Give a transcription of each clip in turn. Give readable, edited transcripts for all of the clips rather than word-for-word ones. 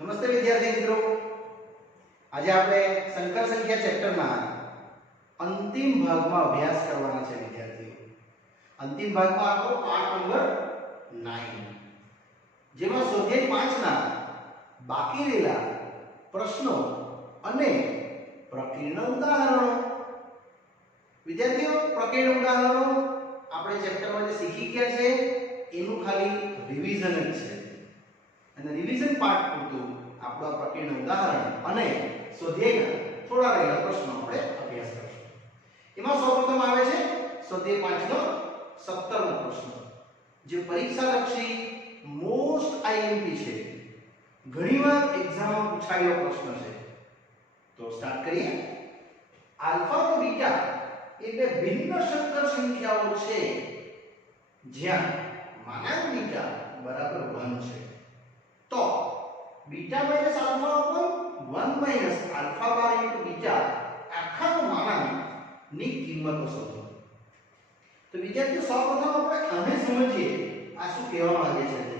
નમસ્તે વિદ્યાર્થી મિત્રો, આજે આપણે સંકર સંખ્યા ચેપ્ટરના અંતિમ ભાગમાં અભ્યાસ કરવાના છે વિદ્યાર્થીઓ. અંતિમ ભાગમાં આપણો પાઠ નંબર 9 જેમાં સ્વાધ્યાય 5 ના બાકી રહેલા પ્રશ્નો અને પ્રકીર્ણ ઉદાહરણો. વિદ્યાર્થીઓ, પ્રકીર્ણ ઉદાહરણો આપણે ચેપ્ટરમાં જે શીખી ગયા છે એનું ખાલી રિવિઝન જ છે અને રિવિઝન પાર્ટ પૂરતું આપણો પ્રકીર્ણ ઉદાહરણ અને સ્વાધ્યાયના થોડા રહેલા પ્રશ્નો આપણે અભ્યાસ કરીશું. એમાં સૌપ્રથમ આવે છે સ્વાધ્યાય 5 નો 17મો પ્રશ્ન, જે પરીક્ષાલક્ષી મોસ્ટ આઈએમપી છે, ઘણીવાર એક્ઝામમાં પૂછાયેલો પ્રશ્ન છે. તો સ્ટાર્ટ કરીએ. આલ્ફા અને બીટા એ બે ભિન્ન સંકર સંખ્યાઓ છે જ્યાં માનાંક બીટા બરાબર 1 છે. તો બીટા માઈનસ આલ્ફા ઉપર 1 minus alpha bar into beta આખાનો માનાંક ની કિંમતો શોધો. તો વિદ્યાર્થીઓ, સૌપ્રથમ આપણે આને સમજીએ આ શું કહેવા માંગે છે તે,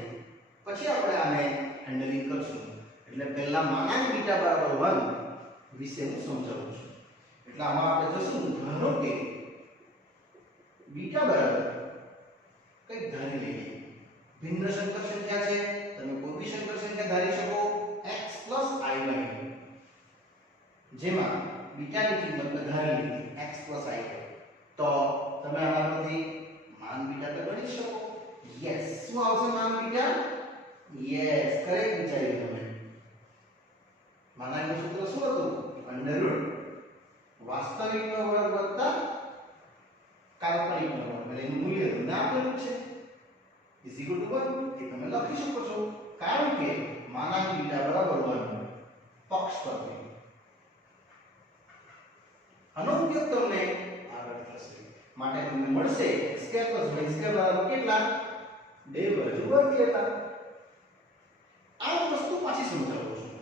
પછી આપણે આને હેન્ડલિંગ કરશું. એટલે પહેલા માનાંક બીટા બરાબર 1 વિશે હું સમજાવું છું. એટલે આમાં આપણે જોશું, ધારો કે બીટા બરાબર કઈ ધારી લઈએ, ભિન્ન સંકર સંખ્યા છે, તમે કોઈ બી સંકર સંખ્યા ધારી શકો, x iy, જેમાં બીટાની કિંમત ધારી લીધી x iy. તો તમે આના પરથી માન બીટા તો ગણી શકો. યસ, શું આવશે માન બીટા? યસ, કરેક્ટ વિચાર્યું તમે. માનાંકનું સૂત્ર શું હતું? અંડરરૂટ વાસ્તવિકનો વર્ગ વત્તા કાલ્પનિકનો વર્ગ, એટલે એનું મૂલ્ય તમને આપેલું છે ઇઝ ઇક્વલ ટુ 1. એ તમે લખી શકો છો કારણ કે માનાંક બીટા બરાબર 1 પક્ષ પરથી. આનો ઉપયોગ તમને આગળ થશે માટે તમને મળશે x² + y² બરાબર કેટલા? 2 બાજુ વર્ગ લેતા. આ વસ્તુ પાછી સમજાવું છું.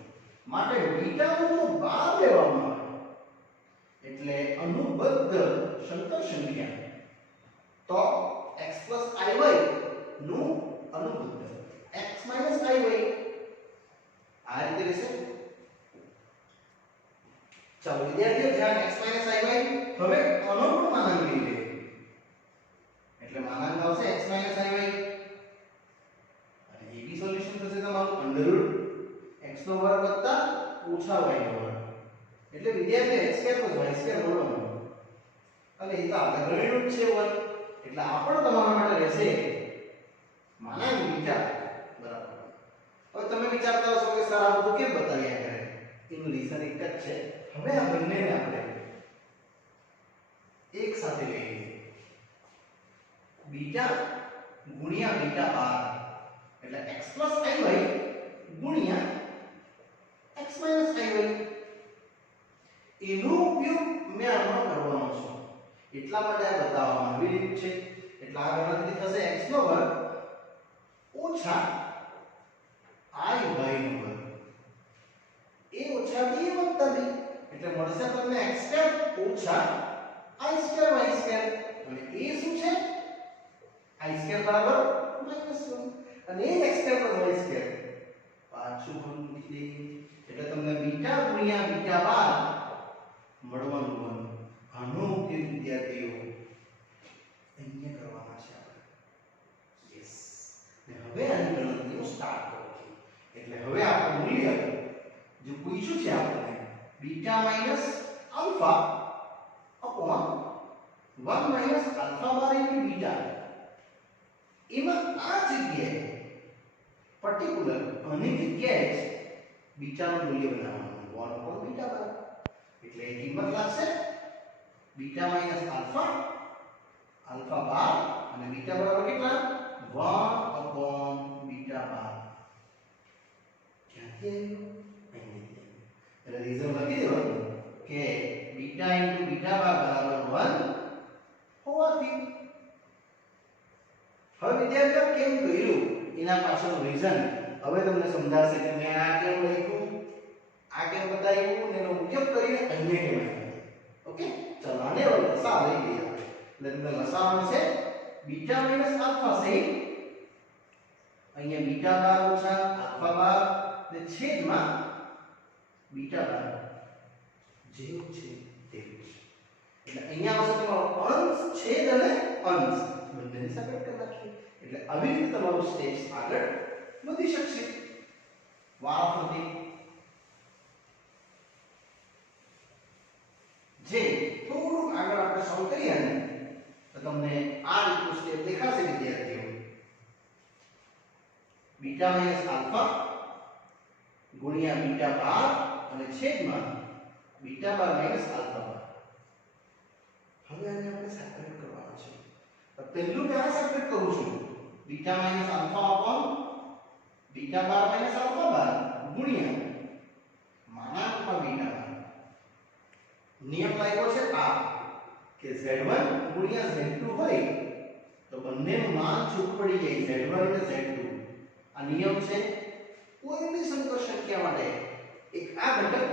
માટે બીટાનો જો બાર લેવામાં આવે એટલે અનુબદ્ધ સંકર સંખ્યા, તો x iy નું અનુબદ્ધ x iy આ રીતે રહેશે. ચાલો વિદ્યાર્થીઓ, ધ્યાન, x iy હવે અનુરૂપ માનાંક લઈએ એટલે માનાંક આવશે x iy અને એ બી સોલ્યુશન થશે તમારું અંડરરૂટ x નો વર્ગ વત્તા ઓછા y નો વર્ગ. એટલે વિદ્યાર્થીઓ, x² + y² મળવાનું અને એ તો આપણે ગણેલું જ છે 1. એટલે આ પણ તમારા માટે રહેશે માનાંક બીટા બરાબર. હવે તમે વિચારતા હશો કે સર આ બધું કેમ બતાવ્યા કરે? એનું રીઝન એક જ છે. હવે આ બંનેને આપણે એક સાથે લઈએ, બીટા ગુણ્યા બીટા બાર એટલે x iy ગુણ્યા x iy. એનો ઉપયોગ મેં આમાં કરવાનો છું એટલા માટે આ બતાવવામાં આવી રહ્યું છે. એટલે આ ગણતરી થશે x નો વર્ગ ઓછા iy નો વર્ગ, a ઓછા b વત્તા b એટલે મળશે તમને x² ઓછા i² y² અને a શું છે? i² બરાબર -1 અને એ x² + y² પાછું ગુણ મૂકી દઈએ એટલે તમને બીટા ગુણ્યા બીટા બાર મળવાનું 1. આનો ઉપયોગ વિદ્યાર્થીઓ અહીંયા કરવાના છે આપણે. યસ, ને હવે આની ગણતરીઓ સ્ટાર્ટ કરો. એટલે હવે આપણું મૂલ્ય જે પૂછ્યું છે આપણે, beta minus alpha upon 1 minus alpha bar into beta, એમાં આ જગ્યાએ પર્ટિક્યુલર આની જગ્યાએ જ બીટાનું મૂલ્ય બનાવવાનું 1 અપોન બીટા બાર. એટલે એ કિંમત લાગશે બીટા માઈનસ આલ્ફા બાર અને બીટા બરાબર કેટલા? 1 અપોન બીટા બાર. ક્યાંથી આવ્યું? એટલે રીઝન લખી દેવાનું કે બીટા ઇન્ટુ બીટા બાર બરાબર 1 હોવાથી. હવે વિદ્યાર્થીઓ, કેમ કર્યું એના પાછળનું રીઝન હવે તમને સમજાશે કે મેં આ કેમ લખ્યું, આ કેમ બતાવ્યું, એનો ઉપયોગ કરીને અહીંયા કેમ આવ્યું. ઓકે, ચલો આને હવે લસા લઈ લઈએ. એટલે તમને લસા મળશે બીટા માઈનસ આલ્ફા સહિત અહીંયા બીટા બાર ઓછા આલ્ફા બાર ને છેદમાં બીટા બાર જેવું છે તેવું છે. એટલે અહીંયા આવશે તમારો અંશ છેદ અને અંશ બંનેની સાપેક્ષ કરી નાખીએ. એટલે આવી રીતે તમારું સ્ટેપ્સ આગળ વધી શકશે. વારાફરતી જે થોડું આગળ આપણે સોલ્વ કરીએ ને તો તમને આ રીતનું સ્ટેપ દેખાશે વિદ્યાર્થીઓ. બીટા માઈનસ આલ્ફા ગુણ્યા બીટા બાર અને છેદમાં બીટા બાર માઈનસ આલ્ફા બાર. હવે આને આપણે સેપરેટ કરવાનું છે. તો પહેલું મેં આ સેપરેટ કરું છું. Beta minus alpha upon beta bar minus alpha bar ગુણ્યા માનાંકમાં બીટા બાર. નિયમ લાગ્યો છે આ કે z1 ગુણ્યા z2 હોય તો બંનેનું માન છૂટ પડી જાય z1 અને z2. આ નિયમ છે કોઈ બી સંકર સંખ્યા માટે એક આ ઘટક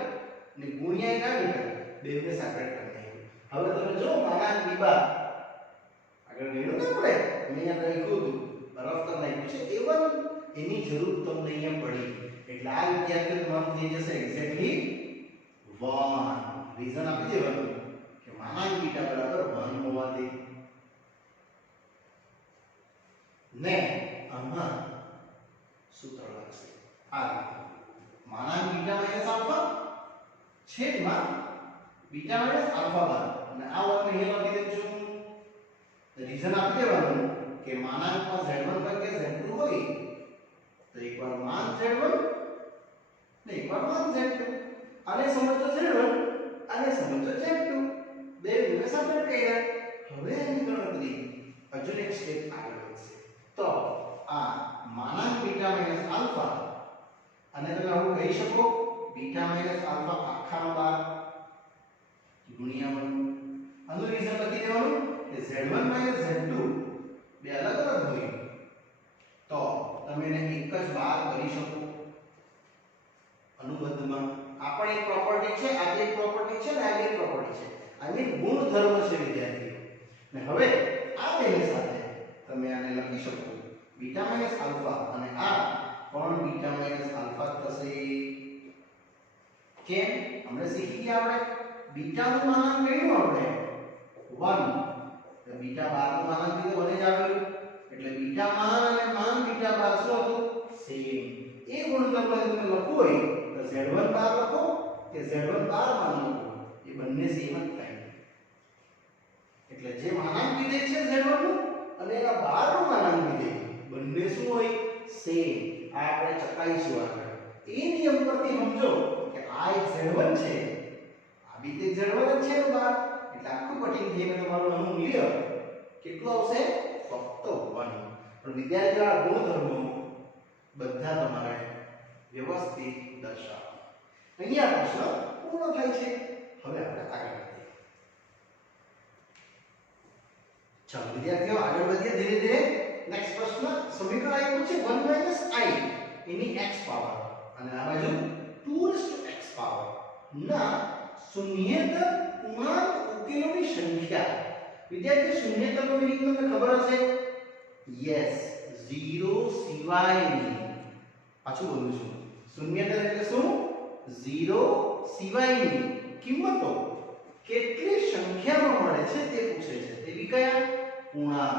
ને ગુણ્યા એક આ ઘટક બેને સેપરેટ કરી દઈએ. હવે તમે જો માનાંક b12 આગળ મેળો ના પડે મેં અહીંયા લખ્યું હતું રફ કરી નાખ્યું છે a1 એની જરૂર તમને અહીંયા પડી. એટલે આ વિદ્યાર્થી તમારું થઈ જશે એક્ઝેક્ટલી 1. રીઝન આપી દેવાનું કે માનાંક બીટા બરાબર 1 હોવાથી. ને આમાં સૂત્ર લાગશે આ માનાંક બીટા માઈનસ આલ્ફા છેદમાં બીટા માઈનસ આલ્ફા બાર. અને આ વાતને અહીંયા લખી દઉં છું. રીઝન આપી દેવાનું કે માનાંકમાં z1 ભાગ્યા z2 હોય તો એકવાર માન z1 ને એકવાર માન z2. આને સમજો z1 આને સમજો z2 બે ને સેપરેટ કર્યા. હવે આની ગણતરી હજુ એક સ્ટેપ આગળ વધશે. તો આ માનાંક બીટા માઈનસ આલ્ફા અને તમે આવું કહી શકો બીટા માઈનસ આલ્ફા આખાનો 12 ગુણ્યા 1. આનું રીઝન લખી દેવાનું કે z1 માઈનસ z2 બે અલગ અલગ હોય તો તમે એને એક જ 12 કરી શકો અનુબંધમાં. આ પણ એક પ્રોપર્ટી છે, આ એક પ્રોપર્ટી છે ને આ એક પ્રોપર્ટી છે. આની ગુણધર્મ છે વિદ્યાર્થીઓ. ને હવે આ બેની સાથે તમે આને લખી શકો બીટા માઈનસ આલ્ફા અને આ પણ બીટા માઈનસ આલ્ફા થશે. કેમ? આપણે શીખી ગયા આપણે બીટાનું માનાંક કયું આપણે 1 તો બીટા 12 નું માનાંક બી તો 1 જ આવેલું. એટલે બીટા માન અને માન બીટા 12 શું હતું? સેમ. એ ગુણધર્મ તમે લખવું હોય તો z1 બાર લખો કે z1 બાર માન લખો એ બંને સેમ જ થાય. એટલે જે માનાંક વિધેય છે z1 નું અને એના 12 નું માનાંક વિધેય બંને શું હોય? સેમ. આ આપણે ચકાઈશું આગળ. એ નિયમ પરથી સમજો કે આ એક z1 છે આ બી તે z1 જ છે ને 12. એટલે આખું કટિંગ થઈને તમારું આનું મૂલ્ય કેટલું આવશે? ફક્ત 1. પણ વિદ્યાર્થીઓ આ ગુણધર્મો બધા તમારે વ્યવસ્થિત દર્શાવો. અહીંયા પ્રશ્ન પૂર્ણ થાય છે. હવે આપણે આગળ વધીએ. ચાલો વિદ્યાર્થીઓ આગળ વધીએ ધીરે ધીરે. નેક્સ્ટ પ્રશ્ન સમીકરણ આપ્યું છે 1 i એની x પાવર અને આ બાજુ 2x પાવર ના શૂન્યેતર પૂર્ણાંક ઉકેલોની સંખ્યા. વિદ્યાર્થીઓ શૂન્યેતરનો મીનિંગ તમને ખબર હશે? યસ 0 સિવાયની. પાછું બોલું છું શૂન્યેતર એટલે શું? 0 સિવાયની કિંમતો કેટલી સંખ્યામાં મળે છે તે પૂછે છે. તેવી કયા? પૂર્ણાંક.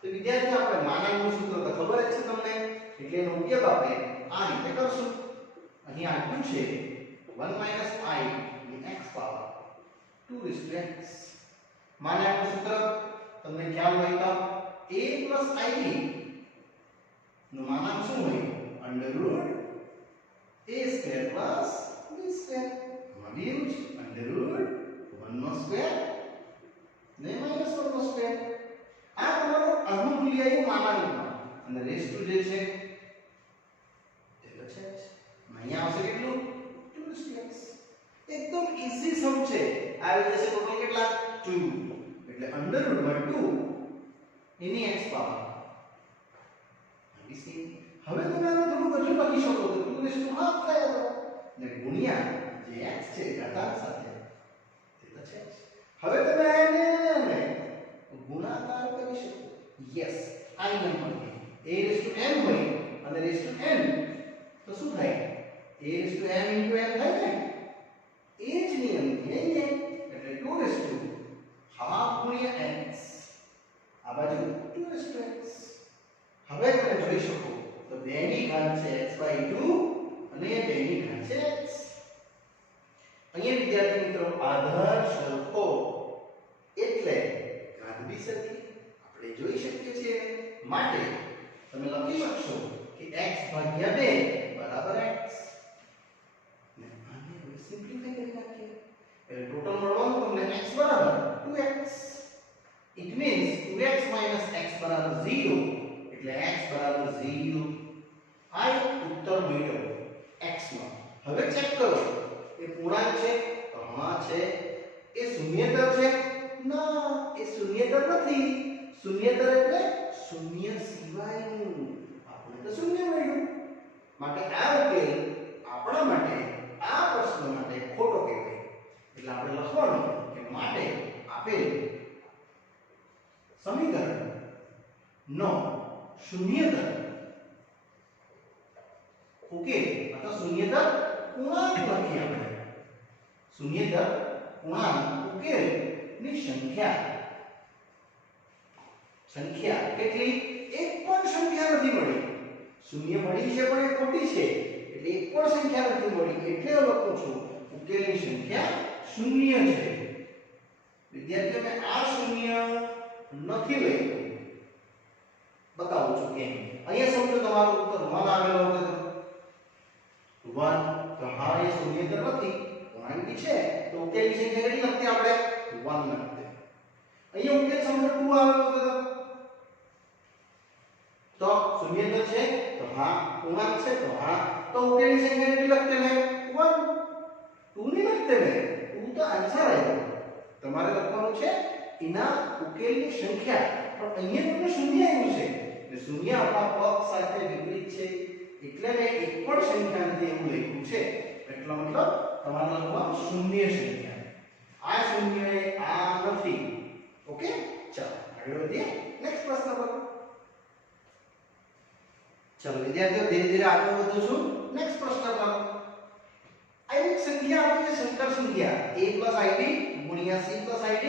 તો વિદ્યાર્થીઓ આપણે માનાંકનું સૂત્ર તો ખબર જ છે તમને. એટલે એનો ઉપયોગ આપણે આ રીતે કરશું. અહીં આપ્યું છે 1 i ની x પાવર 2x. માનાંકનું સૂત્ર તમને ખ્યાલ હોય તો a + ib નું માનાંક શું હોય? √a² + b². મળી એવું છે √1² ને -1². આ તમારો અનુમૂલ્ય માનાંકમાં અને રેસ ટુ જે છે તે તો છે જ. અહીંયા આવશે કેટલું? 2x. એકદમ ઈઝી સમ છે. આવી જશે ટોટલ કેટલા? 2. એટલે √2 એની x પાવર. હવે તમે આને થોડું વધુ લખી શકો તો 2½ થાય તો ને ગુણ્યા જે x છે ઘાતાંક સાથે તે તો છે. હવે તમે આને ગુણાકાર કરી શકો. યસ આ નંબરથી a n હોય અને n તો શું થાય? a into m થાય ને એ જ નિયમથી અહીંયા એટલે 2 હાફ ગુણ્યા x આ બાજુ 2x હવે તમે જોઈ શકો તો 2 ની ઘાત છે x/2 અને 2 ની ઘાત છે x અહીંયા વિદ્યાર્થી મિત્રો આધાર સરખો એટલે ઘાત બી સરખી આપણે જોઈ શકીએ છીએ માટે તમે લખી શકશો કે x/2 બરાબર x ને આને હવે સિમ્પ્લિફાઈ કરી નાખીએ એટલે ટોટલ મળવાનું તમને x બરાબર 2x it means 2x x બરાબર 0 એટલે x બરાબર 0 આ એક ઉત્તર મળ્યો x નો હવે ચેક કરો એ પૂર્ણાંક છે તો હા છે એ શૂન્યતર છે ના એ શૂન્યતર નથી શૂન્યતર એટલે શૂન્ય સિવાયનું આપણે તો શૂન્ય મળ્યું માટે આ ઉકેલ આપણા માટે આ પ્રશ્ન માટે ખોટો કહેવાય એટલે આપણે લખવાનું કે માટે આપેલ સમીકરણ નો શૂન્યતર ઉકેલ અથવા શૂન્યતર પૂર્ણાંક લખીએ આપણે શૂન્યતર પૂર્ણાંક ઉકેલ ની સંખ્યા કેટલી એક પણ સંખ્યા નથી મળી શૂન્ય મળી છે પણ એ ખોટી છે એટલે એક પણ સંખ્યા નથી મળી એટલે હું લખું છું ઉકેલની સંખ્યા શૂન્ય છે વિદ્યાર્થીઓ મેં આ શૂન્ય નથી લખ્યું બતાવું છું કેમ અહીંયા સમજો તમારો ઉત્તર 1 આવેલો હોય તો 1 તો હા એ શૂન્યતર નથી પૂર્ણાંક છે તો ઉકેલની સંખ્યા કેટલી લખતી આપણે 1 લખતે અહીંયા ઉકેલ સમજો 2 આવેલો હોય તો શૂન્યતર છે તો હા પૂર્ણાંક છે તો હા તો ઉકેલની સંખ્યા કેટલી લખતે મેં 1 2 ની લખતે મેં 2 તો આન્સર આવ્યો તમારે લખવાનું છે એના ઉકેલની સંખ્યા પણ અહીંયા તમને શૂન્ય આવ્યું છે એટલે શૂન્ય આપણા પક્ષ સાથે વિપરીત છે એટલે મેં એક પણ સંખ્યા નથી એવું લખ્યું છે એટલો મતલબ તમારે લખવાનું શૂન્ય સંખ્યા આ શૂન્ય એ આ નથી ઓકે ચાલો આગળ વધીએ નેક્સ્ટ પ્રશ્ન પર चलो विद्यार्थियों धीरे धीरे आगे बढ़ो છું नेक्स्ट प्रश्न पर આ એક સંખ્યા આપી છે સંકર સંખ્યા a + ib ગુણ્યા c + id e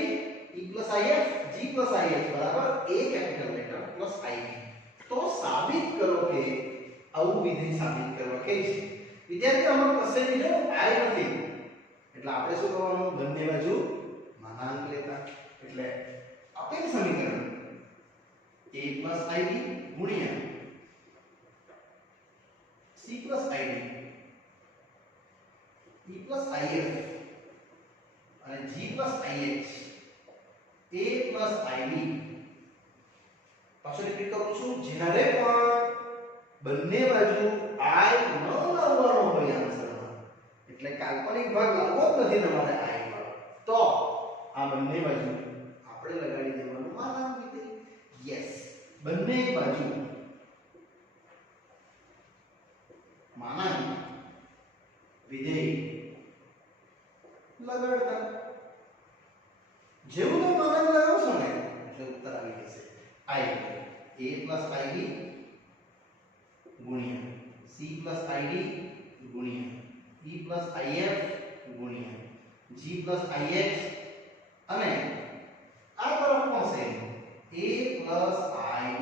+ if g + ih બરાબર a capital letter plus ib તો સાબિત કરો કે આવું વિધેય સાબિત કરવા કે છે વિદ્યાર્થીઓ આમાં કશે બી જો i નથી એટલે આપણે શું કરવાનું બંને બાજુ માનાંક લેતા એટલે આપેલ સમીકરણ a + ib ગુણ્યા c + id e + if અને g + ih a + ib પાછળ રિપીટ કરું છું જ્યારે પણ બંને બાજુ i ન લાવવાનો હોય આન્સરમાં એટલે કાલ્પનિક ભાગ લાવવો જ નથી તમારે i માં તો આ બંને બાજુ આપણે લગાડી દેવાનું માનાંક વિધેય યસ બંને બાજુ માનાંક વિધેય લગાડતા જેવું તમે માનાંક લગાવશો ને એટલે ઉત્તર આવી જશે i a + ib ગુણ્યા c + id ગુણ્યા e + if ગુણ્યા g + ih અને આ તરફ પણ સેમ a + ib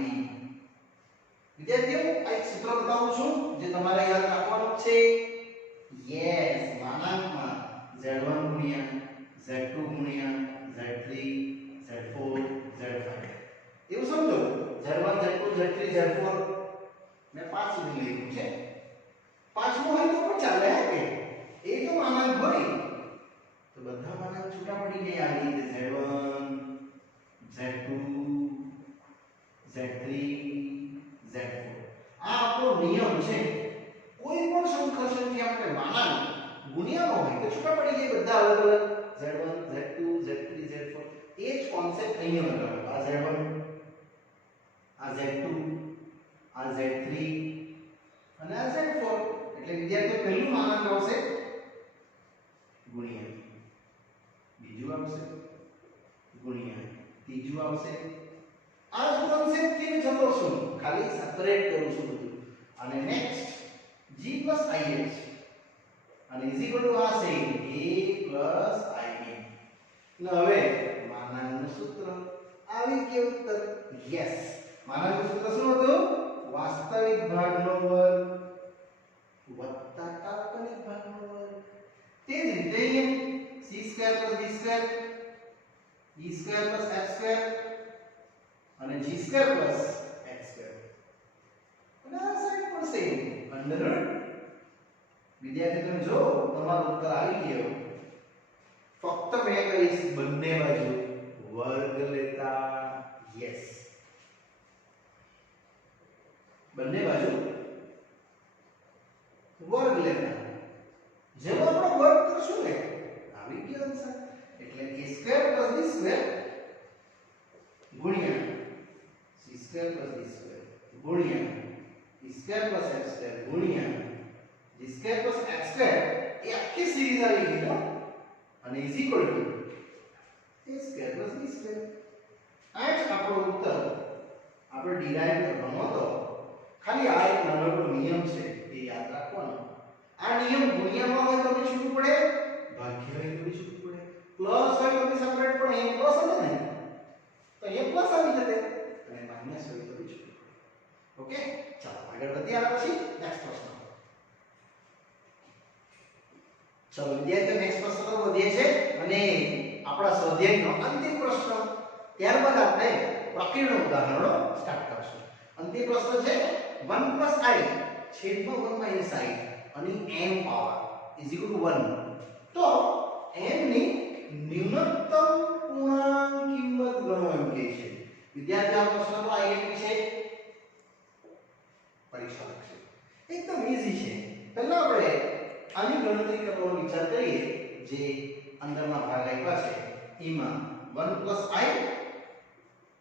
વિદ્યાર્થીઓ આ એક સૂત્ર બતાવું છું જે તમારે યાદ રાખવાનું છે યસ માનાંકમાં z1 ગુણ્યા z2 ગુણ્યા z3 z4 z5 એવું સમજો z1 z2 z3 z4 મેં 5 સુધી લખ્યું છે પાંચમો હોય તો પણ ચાલે કે એ તો માનાંક હોય તો બધા માનાંક છૂટા પડી જાય આ રીતે z1 z2 z3 z4 આ આપણો નિયમ છે કોઈ પણ સંખ્યા માટે માનાંક ગુણ્યાનો હોય તો છૂટા પડી જાય બધા અલગ અલગ z1 z2 z3 z4 એ જ કોન્સેપ્ટ અહીંયા લગાડો આ z1 આ z2 આ z3 અને આ z4 એટલે વિદ્યાર્થીઓ પહેલું માનાંક આવશે ગુણ્યા બીજું આવશે ગુણ્યા ત્રીજું આવશે આ જ કોન્સેપ્ટ થી જતો છું ખાલી સેપરેટ કરું છું બધું અને નેક્સ્ટ g + ih અને ઇઝ ઇક્વલ ટુ આ સેમ a + ib. ને હવે માનાંકનું સૂત્ર આવી ગયું ઉત્તર. યસ, માનાંકનું સૂત્ર શું હતું? વાસ્તવિક ભાગનો વર્ગ વત્તા કાલ્પનિક ભાગનો વર્ગ. તે જ રીતે અહીંયા c² + d² e² + f² અને g² + x². અને આ સાઈડ પણ સેમ અંડરરૂટ. વિદ્યાર્થી તમે જો તમારો ઉત્તર આવી ગયો. ફક્ત મેં કહીશ બંને બાજુ વર્ગ લેતા. યસ, બંને બાજુ વર્ગ લેતા. જેવો આપણે વર્ગ કરશું ને આવી ગયો આન્સર. એટલે a² + b² ગુણ્યા c² + d² ગુણ્યા e² + f² ગુણ્યા g² + x² એ આખી સિરીઝ આવી ગઈ ને. અને is equal two a² + b². આ જ આપણો ઉત્તર આપણે ડિરાઈવ કરવાનો હતો. ખાલી આ એક નાનકડો નિયમ છે એ યાદ રાખવાનો. આ નિયમ ગુણ્યામાં હોય તો બી છૂટું પડે, ભાગ્ય હોય તો બી છૂટું પડે, પ્લસ હોય તો બી સેપરેટ. પણ અહીંયા પ્લસ હતો ને તો અહીંયા પ્લસ આવી જતે અને માઈનસ હોય તો બી છૂટું પડે. ઓકે, ચાલો આગળ વધીએ. આ પછી નેક્સ્ટ પ્રશ્ન. ચલો વિદ્યાર્થીઓ, નેક્સ્ટ પ્રશ્ન પર વધીએ છે અને આપણા સ્વાધ્યાયનો અંતિમ પ્રશ્ન. ત્યારબાદ આપણે પ્રકીર્ણ ઉદાહરણો સ્ટાર્ટ કરશું. અંતિમ પ્રશ્ન છે 1 + i છેદમાં 1 - i અને m power is equal to 1. તો m ની ન્યૂનતમ પૂર્ણાંક કિંમત ગણો એમ કહે છે. વિદ્યાર્થીઓ, આ પ્રશ્ન તો આઈએમપી છે, પરીક્ષા લક્ષી એકદમ ઈઝી છે. પહેલા આપણે આની ગણતરી કરવાનો વિચાર કરીએ. જે અંદરના ભાગ આપ્યા છે એમાં 1 + i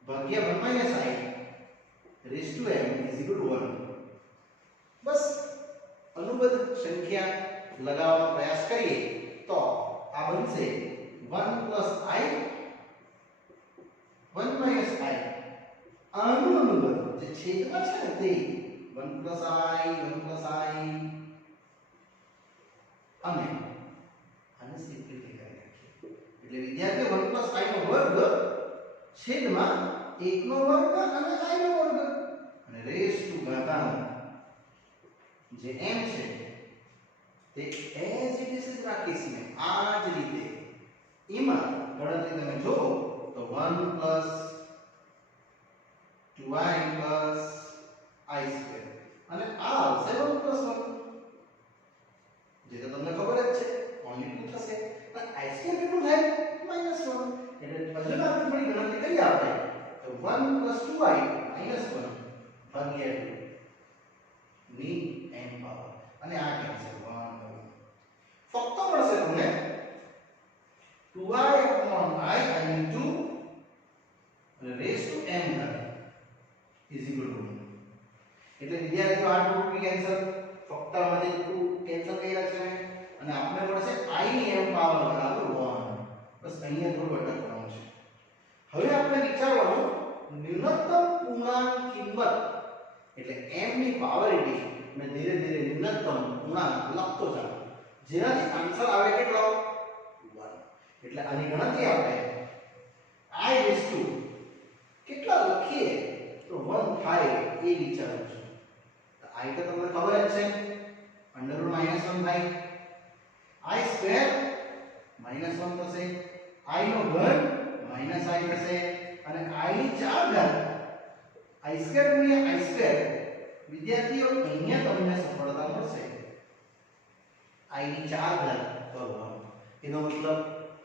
ભાગ્યા 1 - i raise to m is equal to 1. બસ અનુબદ્ધ સંખ્યા લગાવવાનો પ્રયાસ કરીએ તો આ બનશે 1 + i 1 - i. આનું અનુબદ્ધ જે છેદમાં છે ને તે 1 + i 1 + i અને આને સિમ્પ્લિફાય કરી નાખીએ. એટલે વિદ્યાર્થીઓ 1 + i નો વર્ગ છેદમાં 1 નો વર્ગ અને i નો વર્ગ અને રેઝ ટુ ઘાતાંક જે m છે તે એઝ ઇટ ઇઝ રાખીશ મેં આ જ રીતે. એમાં ગણતરી તમે જો તો 1 + 2i + i² અને આ આવશે 1 + 1 જે તો તમને ખબર જ છે ઓન્લી 2 થશે. અને i² કેટલું થાય? -1. એટલે હજુ આપણે થોડી ગણતરી કરીએ આપણે તો 1 + 2i - 1 ભાગ્યા 2 ની m પાવર અને આ કેન્સલ 1. ફક્ત મળશે તમને 2i/i into raise to m is equal to 1. એટલે વિદ્યાર્થીઓ આ 2 કેન્સલ, ફક્ત આમાંથી 2 કેન્સલ કર્યા છે અને આપણે મળશે i ની m પાવર બરાબર 1. બસ અહીંયા થોડું અટકવાનું છે. હવે આપણે વિચારવાનું ન્યૂનતમ પૂર્ણાંક કિંમત એટલે m ની પાવર એડિશન. મેં ધીરે ધીરે ન્યૂનતમ પૂર્ણાંક લખતો જાઉં જેનાથી આન્સર આવે કેટલો? 1. એટલે આની ગણતરી આપણે i રેઝ ટુ કેટલા લખીએ તો 1 થાય એ વિચારું છું. તો i તો તમને ખબર જ છે અંડરરૂટ -1 થાય, i² -1 થશે, i નો ઘન -i થશે અને i ની 4 ઘાત i² ગુણ્યા i². વિદ્યાર્થીઓ, અહીંયા તમને સફળતા મળશે i ની 4 ઘાત કરવાનો. એનો મતલબ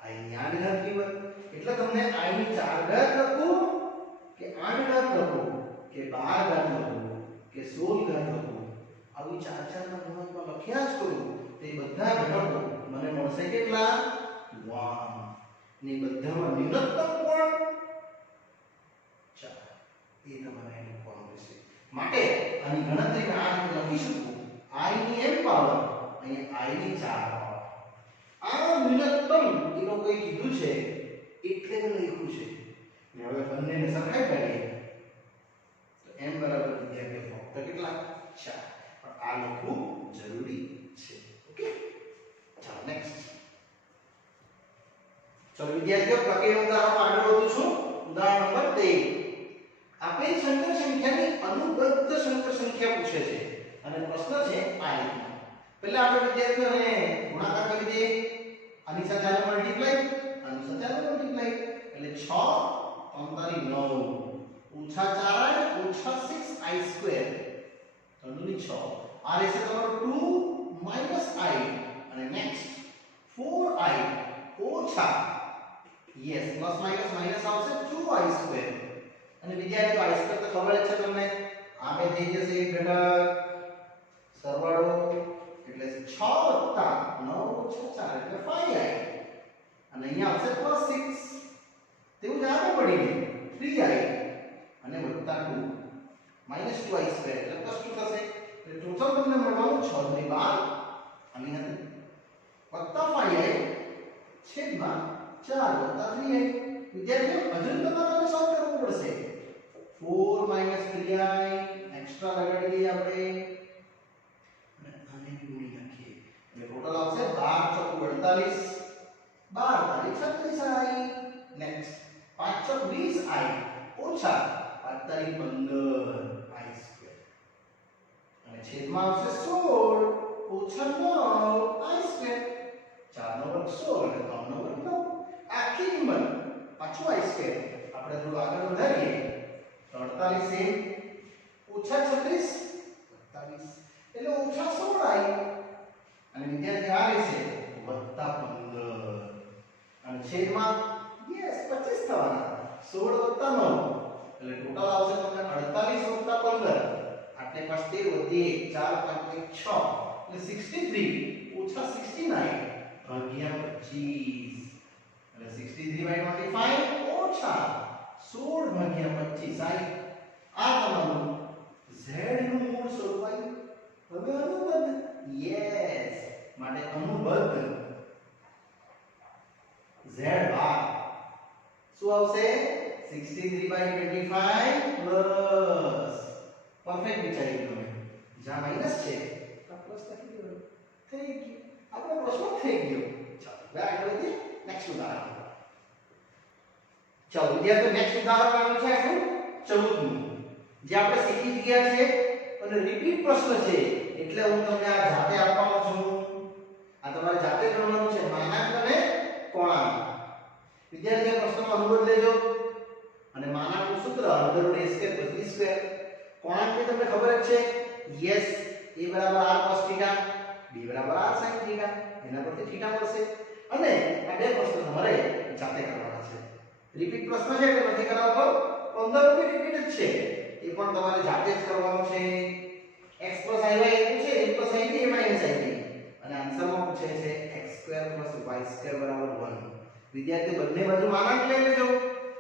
i ની 8 ઘાત કિંમત. એટલે તમને i ની 4 ઘાત લખવું કે 8 ઘાત લખવું કે 12 ઘાત લખવું કે 16 ઘાત લખવું, આવી 4 ના ગુણાંકમાં લખ્યા જ કરું તે બધા ઘટકો મને મળશે કેટલા? 1. ને બધામાં ન્યૂનતમ કોણ? 4. એ તમારે મૂકવાનું રહેશે. માટે આની ગણતરી આ રીતે લખી શકું i ની m પાવર અહીંયા i ની 4 પાવર. આ ન્યૂનતમ એ લોકોએ કીધું છે એટલે મેં લખ્યું છે. ને હવે બંનેને સરખાઈ કાઢીએ તો m બરાબર વિદ્યાર્થીઓ ફક્ત કેટલા? 4. પણ આ લખવું જરૂરી છે. ઓકે, ચલો વિદ્યાર્થીઓ પ્રક્રિયા ઉદાહરણ આગળ વધું છું. ઉદાહરણ નંબર 13. આપેલ સંકર સંખ્યાની અનુબદ્ધ સંકર સંખ્યા પૂછે છે અને પ્રશ્ન છે આ રીતનો. પહેલા આપણે વિદ્યાર્થીઓને ગુણાકાર કરી દઈએ. આની સાથે આનો મલ્ટીપ્લાય, આની સાથે આનો મલ્ટીપ્લાય એટલે 6 3 9 ઓછા 4i ઓછા 6i² તંદુની 6. આ રહેશે તમારો 2 i અને નેક્સ્ટ 4i ઓછા યસ પ્લસ માઈનસ માઈનસ આવશે 2i² અને વિદ્યાર્થીઓ i² તો ખબર જ છે તમને. આ બે થઈ જશે એક ઘટક સરવાળો એટલે 6 9 4 એટલે 5i અને અહીંયા આવશે +6 તેવું જ આગળ પડીને 3i અને વત્તા 2 -2i² એટલે +2 થશે. એટલે ટોટલ તમને મળવાનું 6 × 12 અને વત્તા 5i છેદમાં 4 વત્તા 3i. વિદ્યાર્થીઓ હજુ તમારે સોલ્વ કરવું પડશે. 4 - 3i એક્સ્ટ્રા લગાડી દઈએ આપણે અને આને ગુણી નાખીએ એટલે ટોટલ આવશે 12 × 4 = 12 36i. નેક્સ્ટ 5 × 20i ઓછા 5 × 15i² અને છેદમાં આવશે 16 ઓછા 9i². 4 નો વર્ગ 16 અને 3 નો વર્ગ 9. આખી કિંમત પાછું i² આપણે થોડું આગળ વધારીએ 48 ઓછા 36 27 એટલે ઓછા 16i અને વિદ્યાર્થી આ રહેશે વત્તા 15 અને છેદમાં યસ 25 થવાના 16 વત્તા 9 એટલે ટોટલ આવશે તમને 48 વત્તા 15 આટલે પાસ 13 વધી 4 5 6 એટલે 63 ઓછા 69 ભાગ્યા 25 એટલે 63/25 ઓછા 16 ભાગ્યા 25 આ તમારું z નું મૂળ સ્વરૂપ આવ્યું. હવે અનુબદ્ધ યસ માટે અનુબદ્ધ z બાર શું આવશે 63/25 પ્લસ પરફેક્ટ વિચારી લો. જ્યાં માઈનસ છે ત્યાં પ્લસ લખી દેવાનું. થઈ ગયું આપણો પ્રશ્ન થઈ ગયો. ચાલો હવે આગળ વધીએ નેક્સ્ટ ઉદાહરણ. ચાલો વિદ્યાર્થીઓ નેક્સ્ટ ઉદાહરણ આવ્યું છે આપણું 14મું જે આપણે શીખી ગયા છે અને રિપીટ પ્રશ્ન છે એટલે હું તમને આ જાતે આપવાનો છું. આ તમારે જાતે કરવાનું છે માનાંક અને પૂર્ણાંક. વિદ્યાર્થીઓ પ્રશ્નનો અનુબદ્ધ લેજો અને માનાંકનું સૂત્ર √a² + b². પૂર્ણાંકની તમને ખબર જ છે yes a = r cos θ b = r sin θ એના પરથી θ મળશે અને આ બે પ્રશ્નો તમારે જાતે કરવાના છે. રિપીટ પ્રશ્ન છે એટલે નથી કરાવતો 15 રૂપિયા રિપીટ જ છે એ પણ તમારે જાતે જ કરવાનો છે. x + iy પૂછે a + ib a - ib અને આન્સરમાં પૂછે છે x² + y² = 1. વિદ્યાર્થીઓ બંને બાજુ માનાંક લઈ લેજો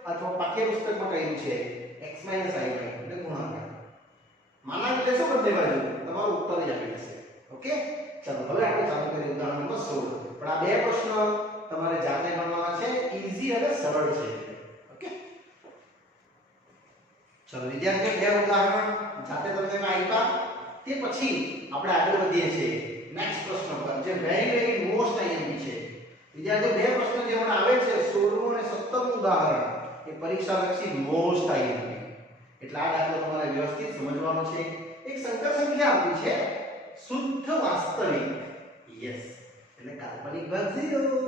અથવા પાઠ્યપુસ્તકમાં કહ્યું છે x - iy એટલે ગુણાકાર. માનાંક લેશો બંને બાજુ તમારો ઉત્તર જ આવી જશે. ઓકે ચાલો હવે આપણે ચાલુ કરીએ ઉદાહરણ નંબર 16. પણ આ બે પ્રશ્નો તમારે જાતે ગણવાના છે. ઈઝી અને સરળ છે. ઓકે ચાલો વિદ્યાર્થીઓ બે ઉદાહરણ જાતે તમને આપ્યા તે પછી આપણે આગળ વધીએ છીએ નેક્સ્ટ પ્રશ્ન પર જે વેરી મોસ્ટ આઈએમપી છે. વિદ્યાર્થીઓ બે પ્રશ્નો જે મને આવે છે 16મું અને 17મું ઉદાહરણ એ પરીક્ષા લક્ષી મોસ્ટ આઈએમપી એટલે આ દાખલો તમારે વ્યવસ્થિત સમજવાનો છે. એક સંકર સંખ્યા આપી છે શુદ્ધ વાસ્તવિક યસ એટલે કાલ્પનિક ભાગ 0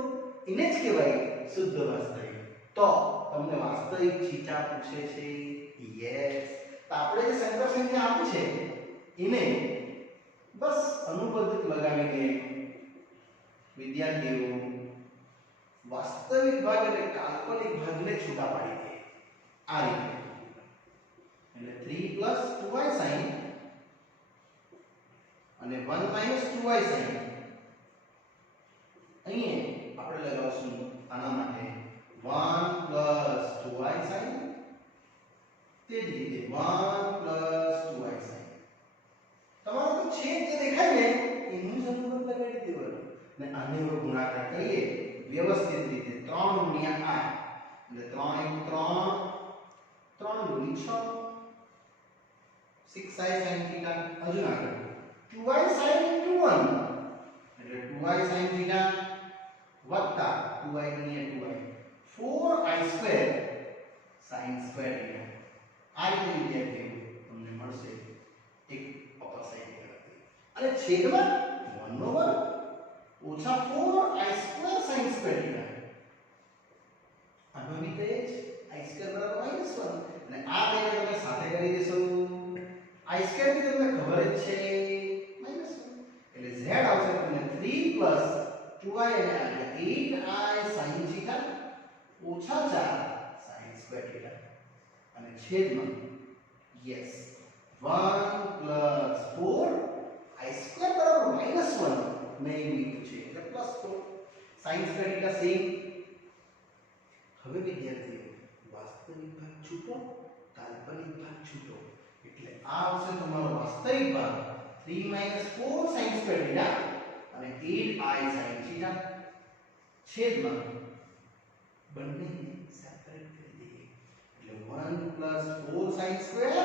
એને જ કહેવાય શુદ્ધ વાસ્તવિક. તો તમને વાસ્તવિક થીટા પૂછે છે યસ તો આપણે જે સંકર સંખ્યા આપી છે એને બસ અનુબદ્ધ લગાવીને વિદ્યાર્થીઓ વાસ્તવિક ભાગ અને કાલ્પનિક ભાગને છૂટા પાડી દે આ રીતે. એટલે 3 + 2y sin અને 1 - 2y sin અહીંયા આપણે લગાવશું આના માટે 1 + 2y sin તે જ રીતે 1 + 2y sin તમારો તો છે જે દેખાય ને એનું જ અનુબદ્ધ લગાડી દેવાનું ને આને ગુણાકાર કરીએ વ્યવસ્થિત રીતે 3 × 8 એટલે 3 × 3 3 × 6 6i sin θ હજુ આગળ 2i sin × 1 એટલે 2i sin θ વત્તા 2i × 2i 4i square sin square theta આ રીતે વિદ્યાર્થીઓ તમને મળશે એક અપર સાઈડ ગણતરી અને છેદમાં 1 નો વર્ગ ઓછા 4i square sin square theta આનો બી તે જ i સ્ક્વેર બરાબર -1 અને આ બેને તમે સાથે કરી દેશો i સ્ક્વેર ની તમને ખબર જ છે -1 એટલે z આવશે તમને 3 2i અને 8i sin થીટા ઓછા 4 sin સ્ક્વેર થીટા અને છેદમાં યસ 1 4 i સ્ક્વેર બરાબર -1 મેં લીધું છે એટલે +4 sin સ્ક્વેર થીટા સેમ. હવે વિદ્યાર્થીઓ વાસ્તવિક ભાગ છૂટો કાલ્પનિક ભાગ છૂટો એટલે આ આવશે તમારો વાસ્તવિક ભાગ 3 4 sin સ્ક્વેર થીટા અને 8i sin થીટા છેદમાં બંનેને સેપરેટ કરી દઈએ એટલે 1 4 sin સ્ક્વેર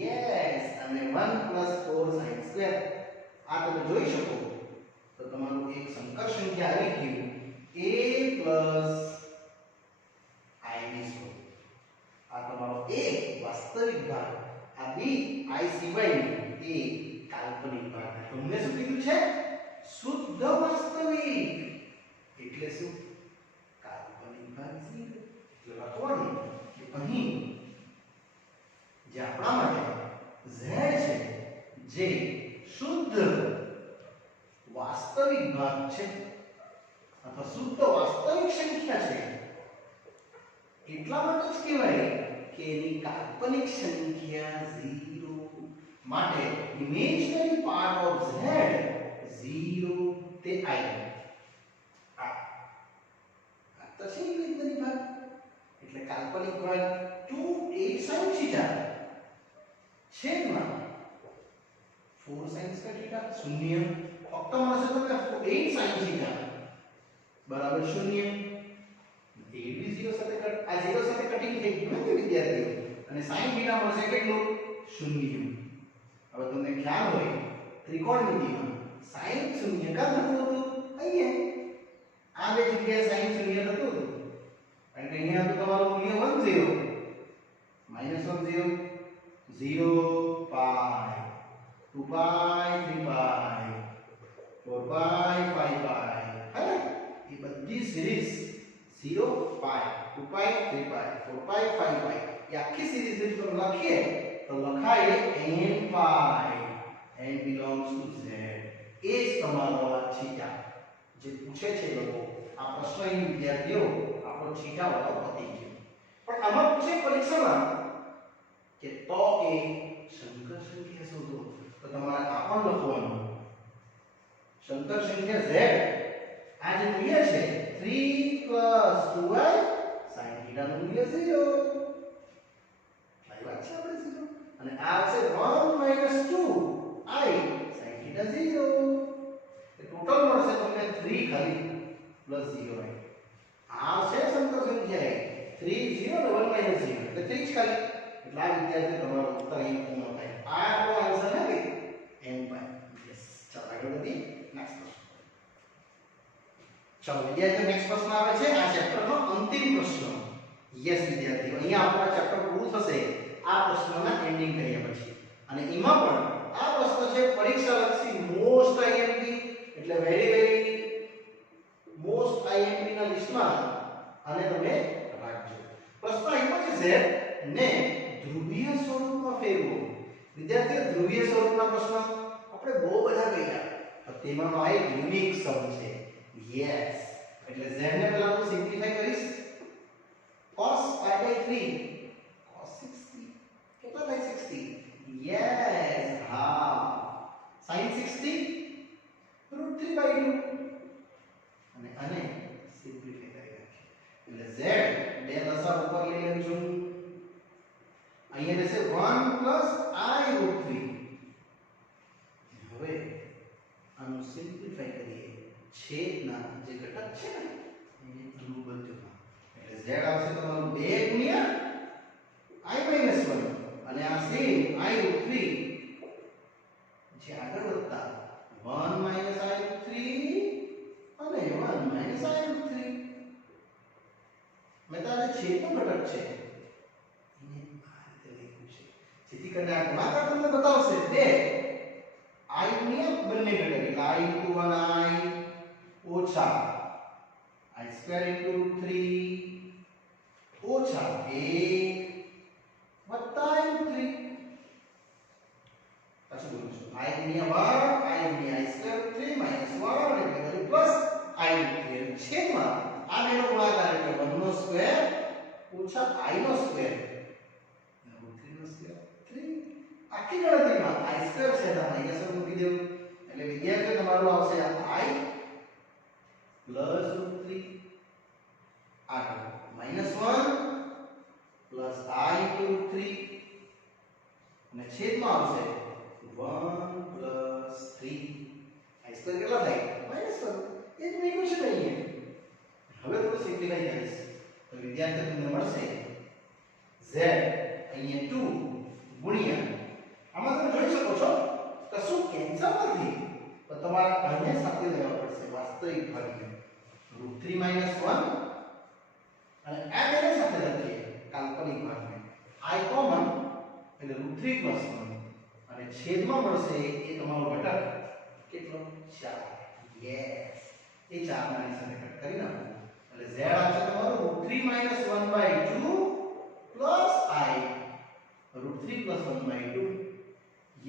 યસ અને 1 4 sin સ્ક્વેર આ તમે જોઈ શકો તો તમારું એક સંકર સંખ્યા આવી ગયું a i ની સ્ક્વેર આ તમારો a વાસ્તવિક ભાગ આ b i સિવાયનો a કાલ્પનિક ભાગ તમને શું કીધું છે શુદ્ધ વાસ્તવિક એટલે શું કાલ્પનિક ભાગ 0 એટલે લખવાનું કે અહીં જે આપણા માટે z છે જે શુદ્ધ વાસ્તવિક ભાગ છે અથવા શુદ્ધ વાસ્તવિક સંખ્યા છે એટલા માટે જ કહેવાય કે એની કાલ્પનિક સંખ્યા 0 માટે ઇમેજનરી પાર્ટ ઓફ z 0 તે i આ તો છે ઇમેજનરી ભાગ એટલે કાલ્પનિક ભાગ 2 8 sin થીટા છેદમાં 4 sin સ્ક્વેર થીટા શૂન્ય ફક્ત મળશે તમને 8 sin થીટા બરાબર શૂન્ય 8 બી 0 સાથે આ 0 સાથે કટિંગ થઈ ગયું ને વિદ્યાર્થીઓ અને sin થીટા મળશે કેટલું શૂન્ય. હવે તમને ખ્યાલ હોય ત્રિકોણમિતિમાં sin શૂન્ય કા થતું હતું અહીંયા આ બે જગ્યાએ sin શૂન્ય થતું હતું કારણ કે અહીંયા તો તમારું મૂલ્ય 1 0 -1 0 0 pi 2 pi 3 pi 4 pi 5 pi હે એ બધી series 0 pi 2 pi 3 pi 4 pi 5 pi એ આખી સિરીઝ ને જો લખીએ તો લખાય n pi n belongs to z એ જ તમારો આ થીટા જે પૂછે છે લોકો આ પ્રશ્ન વિદ્યાર્થીઓ આપણો થીટા વાળો પતી ગયો પણ આમાં પૂછે પરીક્ષામાં કે તો એ સંકર સંખ્યા શોધો તો તમારે આ પણ લખવાનું સંકર સંખ્યા z આ જે મૂલ્ય છે 3 2i sin થીટા નું મૂલ્ય 0 વાત છે આપણે 0 અને આ આવશે 1 2i sin થીટા 0 એ ટોટલ મળશે તમને 3 ખાલી +0i આ આવશે સંકર સંખ્યા 3 0 1 0 એટલે 3 જ ખાલી એટલે આ વિદ્યાર્થી તમારો ઉત્તર અહીં પૂર્ણ થાય આ આપણો આન્સર હે n pi યસ ચાલો આગળ વધીએ નેક્સ્ટ પ્રશ્ન. ચાલો વિદ્યાર્થીઓ નેક્સ્ટ પ્રશ્ન આવે છે આ ચેપ્ટરનો અંતિમ પ્રશ્ન. યસ વિદ્યાર્થીઓ અહીંયા આપણો ચેપ્ટર પૂરું થશે આ પ્રશ્નના એન્ડિંગ કર્યા પછી અને એમાં પણ આ પ્રશ્ન છે પરીક્ષા લક્ષી મોસ્ટ આઈએમપી એટલે વેરી મોસ્ટ આઈએમપી ના લિસ્ટમાં અને તમે રાખજો. પ્રશ્ન આપ્યો છે z ને ધ્રુવીય સ્વરૂપમાં ફેરવો. વિદ્યાર્થીઓ ધ્રુવીય સ્વરૂપના પ્રશ્ન આપણે બહુ બધા કર્યા પણ તેમાંનો આ એક યુનિક શબ્દ છે યસ એટલે z ને પહેલા હું સિમ્પ્લિફાઈ કરીશ cos pi by 3 cos 60 કેટલા થાય 60 યસ હા sin 60 √3 by 2 અને આને સિમ્પ્લિફાઈ કરી નાખીએ એટલે z બે લસા ઉપર લઈ લેશું અહીંયા રહેશે 1 i √3 હવે આનું સિમ્પ્લિફાઈ કરીએ છેદના જે ઘટક છે ને એને અનુબદ્ધમાં એટલે z આવશે તમારું 2 ગુણ્યા i - 1 અને આ સેમ i √3 જે આગળ વધતા 1 - i √3 અને 1 - i √3 છે એને આ રીતે લખ્યું છે જેથી કરીને આ ગુણાકાર તમને બતાવશે બે I ની બંને ઘટક એટલે I * 1I ઓછા I square into √3 ઓછા 1 વત્તા √3 પાછું બોલું છું I ગુણ્યા 1 I ગુણ્યા I square √3 -1 એટલે વળી પ્લસ I √3 છેદમાં આ બેનો ગુણાકાર એટલે 1 નો સ્ક્વેર ઓછા I નો સ્ક્વેર √3 નો સ્ક્વેર 3 આખી ગણતરીમાં I સ્ક્વેર છે તો માઈનસ 1 મૂકી દેવું એટલે વિદ્યાર્થીઓ તમારું આવશે I પ્લસ √3 આગળ -1 પ્લસ I into √3 અને છેદમાં આવશે 1 પ્લસ 3 I સ્ક્વેર કેટલા થાય -1 એ જ ઇક્વેશન અહીંયા હવે થોડું સિમ્પ્લિફાઈ કરીશ તો વિદ્યાર્થીઓ તમને મળશે z અહીંયા 2 ગુણ્યા આમાં તમે જોઈ શકો છો કશું કેન્સલ નથી તો તમારે આને સાથે લેવા પડશે વાસ્તવિક ભાગને √3 - 1 અને આ બેને સાથે લખીએ કાલ્પનિક ભાગને I કોમન એટલે √3 + 1 અને છેદમાં મળશે એ તમારો ઘટક કેટલો 4 યસ એ 4 નાની સાથે કટ કરી નાખો એટલે z આવશે તમારો √3 - 1/2 પ્લસ I √3 + 1/2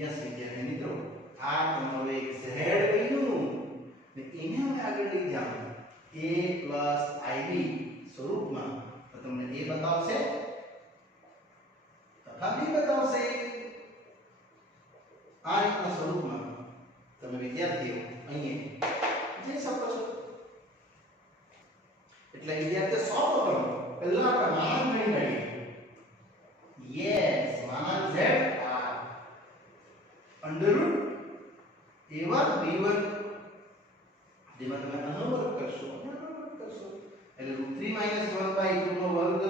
યસ વિદ્યાર્થી મિત્રો આ તમારો એક z બન્યું ને એને હવે આગળ લઈ જાઓ a + ib સ્વરૂપમાં તો તમને a બતાવશે તથા b બતાવશે આ રીતના સ્વરૂપમાં તમે વિદ્યાર્થીઓ અહીંયા જોઈ શકો છો એટલે વિદ્યાર્થીઓ સૌપ્રથમ પહેલા આપણે માન ગણી કાઢીએ યસ માન z અંડરરૂટ a1 b1 જેમાં તમે આનો વર્ગ કરશો એટલે √3 - 1/2 નો વર્ગ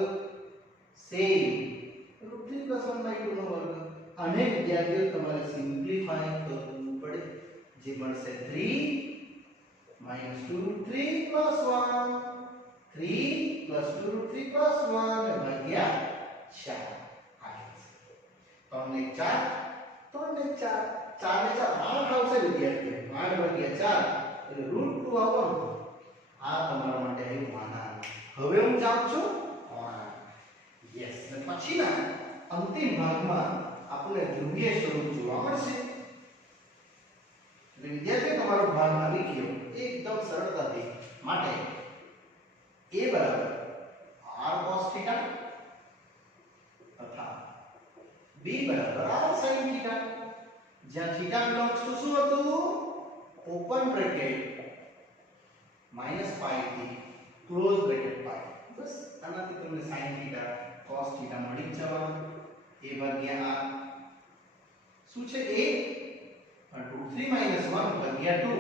સેમ √3 + 1/2 નો વર્ગ અને વિદ્યાર્થીઓ તમારે સિમ્પ્લિફાઈ કરવું પડે જે મળશે 3 - 2√3 + 1 3 + 2√3 + 1 ભાગ્યા 4 આવે છે 3 ને 4 3 ને 4 4 ને 4 8 આવશે વિદ્યાર્થીઓ 8 ભાગ્યા 4 એટલે √2 આવવાનું આ તમારા માટે આવ્યું માના હવે હું જાઉં છું યસ ને પછીના અંતિમ ભાગમાં આપણે ધ્રુવીય સ્વરૂપ જોવા મળશે એટલે વિદ્યાર્થીઓ તમારો ભાગ આવી ગયો એકદમ સરળતાથી માટે a બરાબર r cos θ તથા b બરાબર r sin θ જ્યાં θ બિલોંગ્સ ટુ શું હતું ઓપન બ્રેકેટ -π થી ક્લોઝ બ્રેકેટ π બસ આનાથી તમને sin θ cos θ મળી જ જવાનું a ભાગ્યા r શું છે a √3 - 1/2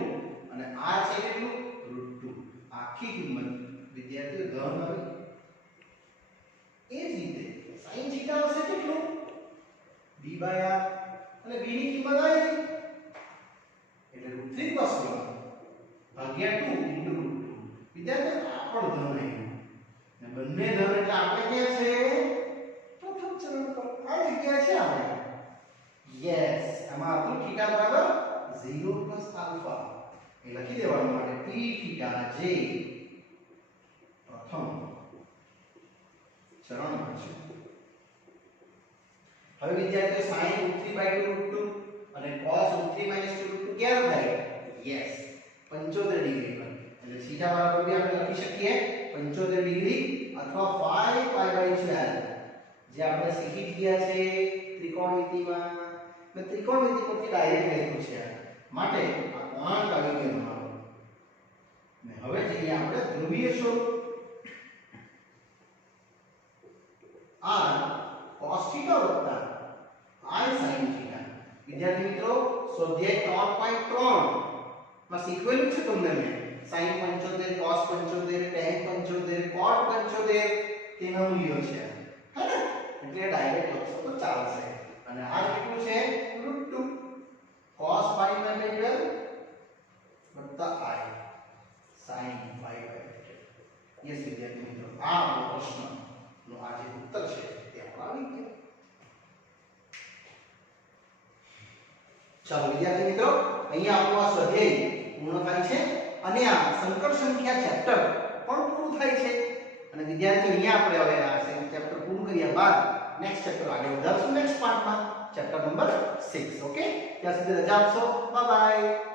અને r છે કેટલું √2 આખી કિંમત વિદ્યાર્થીઓ ધન આવી એ જ રીતે sin θ આવશે કેટલું b/r અને b ની કિંમત આવી એટલે √3 + 1/2 * √2 વિદ્યાર્થીઓ આ પણ ધન આવ્યું ને બંને ધન એટલે આપણે ક્યાં છે પ્રથમ ચરણ પર આ જગ્યા છે આપણે યસ આમાં હતું θ બરાબર 0 + α એ લખી દેવાનું માટે p θ j પ્રથમ ચરણમાં છે હવે વિદ્યાર્થીઓ sin √3/2 √2 અને cos √3 - 2 √2 ક્યારે થાય યસ 75 ડિગ્રી પર એટલે θ બરાબર બી આપણે લખી શકીએ 75 ડિગ્રી અથવા 5π/12 જે આપણે શીખી ગયા છે ત્રિકોણમિતિમાં મેં ત્રિકોણમિતિ પરથી ડાયરેક્ટ લખ્યું છે માટે આ કોણાંક આવી ગયો તમારો ને હવે જઈએ આપણે ધ્રુવીય સ્વરૂપ r cos θ i sin θ વિદ્યાર્થી મિત્રો સ્વાધ્યાય 3.3 માં શીખવેલું છે તમને મેં sin 75 cos 75 tan 75 cot 75 તેના મૂલ્યો છે હે ને એટલે ડાયરેક્ટ લખશો તો ચાલશે અને આ કેટલું છે √2 cos π/12 વત્તા I sin π/12 યસ વિદ્યાર્થી મિત્રો આ આપણો પ્રશ્નનો આજે ચાલો વિદ્યાર્થી મિત્રો, અહીંયા આપણું આ સ્વાધ્યાય પૂર્ણ થાય છે અને આ સંકર સંખ્યા ચેપ્ટર પણ પૂરું થાય છે. અને વિદ્યાર્થીઓ, અહીંયા આપણે હવે આ ચેપ્ટર પૂરું કર્યા બાદ નેક્સ્ટ ચેપ્ટર આગળ વધારશું નેક્સ્ટ પાર્ટમાં, ચેપ્ટર નંબર 6. ઓકે, ત્યાં સુધી રજા આપશો. Bye bye.